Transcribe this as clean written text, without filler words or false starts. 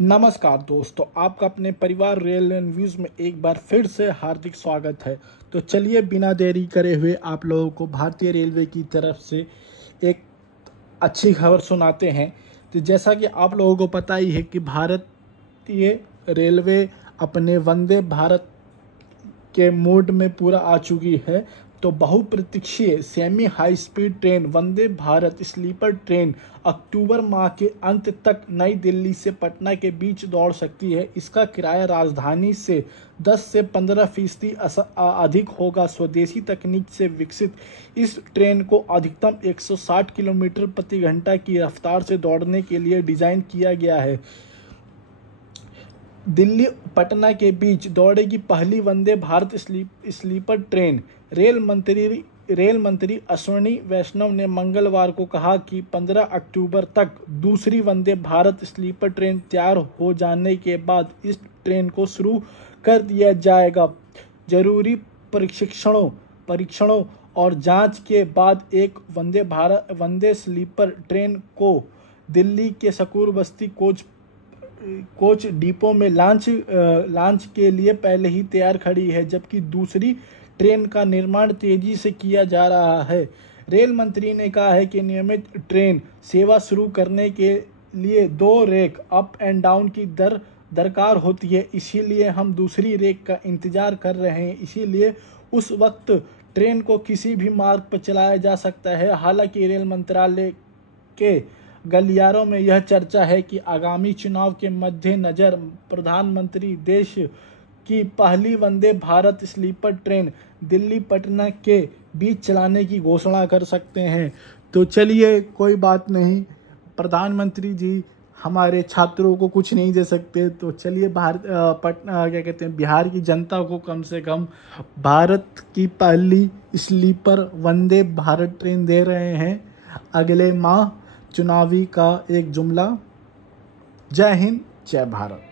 नमस्कार दोस्तों, आपका अपने परिवार रेल न्यूज़ में एक बार फिर से हार्दिक स्वागत है। तो चलिए बिना देरी करे हुए आप लोगों को भारतीय रेलवे की तरफ से एक अच्छी खबर सुनाते हैं। तो जैसा कि आप लोगों को पता ही है कि भारतीय रेलवे अपने वंदे भारत के मोड में पूरा आ चुकी है। तो बहुप्रतीक्षित semi high speed train Vande Bharat sleeper train अक्टूबर माह के अंत तक नई दिल्ली से पटना के बीच दौड़ सकती है। इसका किराया राजधानी से 10 से 15% अधिक होगा। स्वदेशी तकनीक से विकसित इस ट्रेन को अधिकतम 160 किलोमीटर प्रति घंटा की रफ्तार से दौड़ने के लिए डिज़ाइन किया गया है। दिल्ली पटना के बीच दौड़ेगी पहली Vande Bharat sleeper train. Rail मंत्री अश्विनी वैष्णव ने मंगलवार को कहा कि 15 अक्टूबर तक दूसरी वंदे भारत स्लीपर ट्रेन तैयार हो जाने के बाद इस ट्रेन को शुरू कर दिया जाएगा। जरूरी परीक्षणों और जांच के बाद एक वंदे स्लीपर ट्रेन को दिल्ली के शकूर बस्ती कोच डिपो में लॉन्च के लिए पहले ही तैयार खड़ी है, जबकि दूसरी ट्रेन का निर्माण तेजी से किया जा रहा है। रेल मंत्री ने कहा है कि नियमित ट्रेन सेवा शुरू करने के लिए 2 रेक अप एंड डाउन की दरकार होती है, इसीलिए हम दूसरी रेक का इंतजार कर रहे हैं। इसीलिए उस वक्त ट्रेन को किसी भी मार्ग पर चलाया जा सकता है। हालांकि रेल मंत्रालय के गलियारों में यह चर्चा है कि आगामी चुनाव के मद्देनजर प्रधानमंत्री देश की पहली वंदे भारत स्लीपर ट्रेन दिल्ली पटना के बीच चलाने की घोषणा कर सकते हैं। तो चलिए, कोई बात नहीं, प्रधानमंत्री जी हमारे छात्रों को कुछ नहीं दे सकते। तो चलिए बिहार की जनता को कम से कम भारत की पहली स्लीपर वंदे भारत ट्रेन दे रहे हैं अगले माह। चुनावी का एक जुमला। जय हिंद, जय भारत।